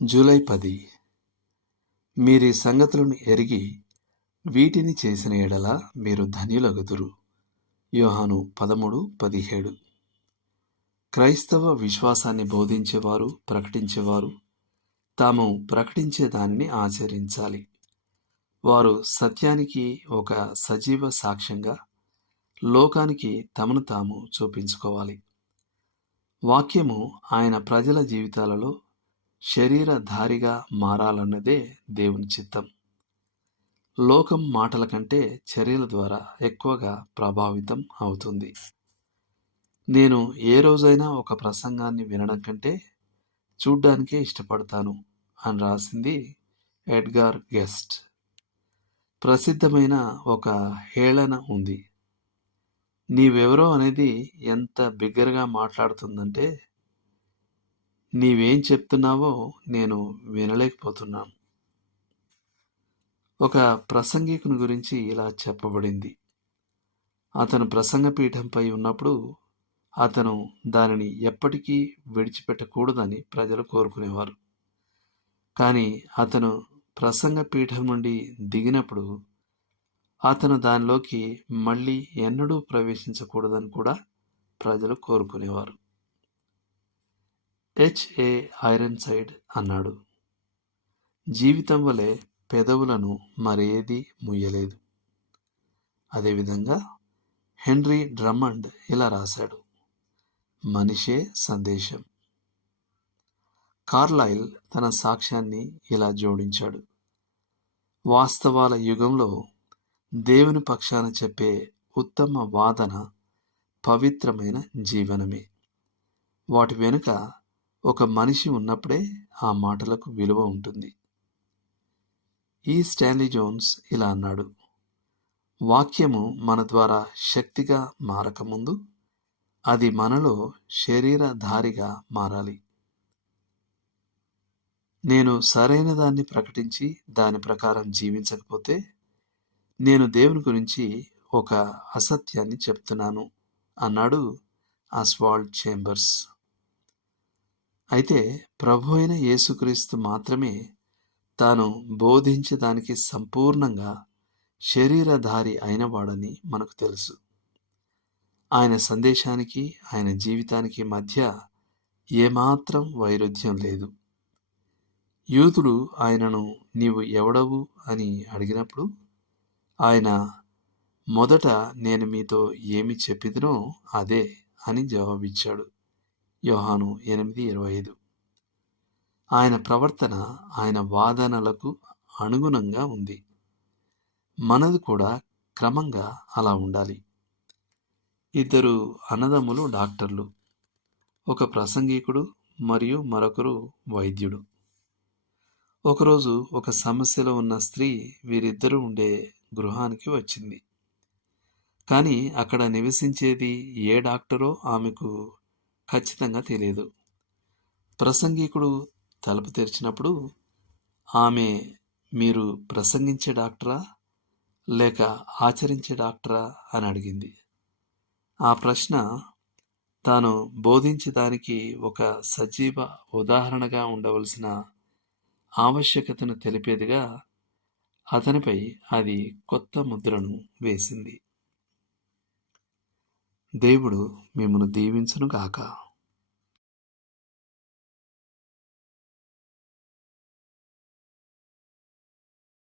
July 10. మీరీ సంగతులను ఎరిగి వీటిని చేసిన ఎడల మీరు ధన్యులగుదురు. యోహాను 13:17. క్రైస్తవ విశ్వాసాన్ని బోధించేవారు, ప్రకటించేవారు తాము ప్రకటించే దానిని ఆచరించాలి. వారు సత్యానికి ఒక సజీవ సాక్ష్యంగా లోకానికి తమను తాము చూపించుకోవాలి. వాక్యము ఆయన ప్రజల జీవితాలలో శరీరధారిగా మారాలన్నదే దేవుని చిత్తం. లోకం మాటల కంటే చర్యల ద్వారా ఎక్కువగా ప్రభావితం అవుతుంది. నేను ఏ రోజైనా ఒక ప్రసంగాన్ని వినడం కంటే చూడ్డానికే ఇష్టపడతాను అని రాసింది ఎడ్గార్ గెస్ట్. ప్రసిద్ధమైన ఒక హేళన ఉంది. నీవెవరో అనేది ఎంత బిగ్గరగా మాట్లాడుతుందంటే నీవేం చెప్తున్నావో నేను వినలేకపోతున్నాను. ఒక ప్రసంగికుని గురించి ఇలా చెప్పబడింది. అతను ప్రసంగపీఠంపై ఉన్నప్పుడు అతను దానిని ఎప్పటికీ విడిచిపెట్టకూడదని ప్రజలు కోరుకునేవారు. కానీ అతను ప్రసంగపీఠం నుండి దిగినప్పుడు అతను దానిలోకి మళ్ళీ ఎన్నడూ ప్రవేశించకూడదని కూడా ప్రజలు కోరుకునేవారు. H.A. ఐరన్సైడ్ అన్నాడు, జీవితం వలె పెదవులను మరేదీ ముయ్యలేదు. అదేవిధంగా హెన్రీ డ్రమండ్ ఇలా రాశాడు, మనిషే సందేశం. కార్లైల్ తన సాక్ష్యాన్ని ఇలా జోడించాడు, వాస్తవాల యుగంలో దేవుని పక్షాన చెప్పే ఉత్తమ వాదన పవిత్రమైన జీవనమే. వాటి వెనుక ఒక మనిషి ఉన్నప్పుడే ఆ మాటలకు విలువ ఉంటుంది. ఈ స్టాన్లీ జోన్స్ ఇలా అన్నాడు, వాక్యము మన ద్వారా శక్తిగా మారకముందు అది మనలో శరీరధారిగా మారాలి. నేను సరైన దాన్ని ప్రకటించి దాని ప్రకారం జీవించకపోతే నేను దేవుని గురించి ఒక అసత్యాన్ని చెప్తున్నాను అన్నాడు ఆస్వాల్డ్ చేంబర్స్. అయితే ప్రభు అయిన యేసుక్రీస్తు మాత్రమే తాను బోధించడానికి సంపూర్ణంగా శరీరధారి అయినవాడని మనకు తెలుసు. ఆయన సందేశానికి ఆయన జీవితానికి మధ్య ఏమాత్రం వైరుధ్యం లేదు. యూదులు ఆయనను నీవు ఎవడవు అని అడిగినప్పుడు ఆయన మొదట నేను మీతో ఏమి చెప్పిదినో అదే అని జవాబిచ్చాడు. యోహాను 8:25. ఆయన ప్రవర్తన ఆయన వాదనలకు అనుగుణంగా ఉంది. మనది కూడా క్రమంగా అలా ఉండాలి. ఇద్దరు అన్నదమ్ములు డాక్టర్లు, ఒక ప్రసంగికుడు మరియు మరొకరు వైద్యుడు. ఒకరోజు ఒక సమస్యలో ఉన్న స్త్రీ వీరిద్దరూ ఉండే గృహానికి వచ్చింది. కానీ అక్కడ నివసించేది ఏ డాక్టరో ఆమెకు ఖచ్చితంగా తెలియదు. ప్రసంగికుడు తలుపు తెరిచినప్పుడు ఆమె మీరు ప్రసంగించే డాక్టరా లేక ఆచరించే డాక్టరా అని అడిగింది. ఆ ప్రశ్న తాను బోధించడానికి ఒక సజీవ ఉదాహరణగా ఉండవలసిన ఆవశ్యకతను తెలిపేదిగా అతనిపై అది కొత్త ముద్రను వేసింది. దేవుడు మిమ్మును దీవించును గాక.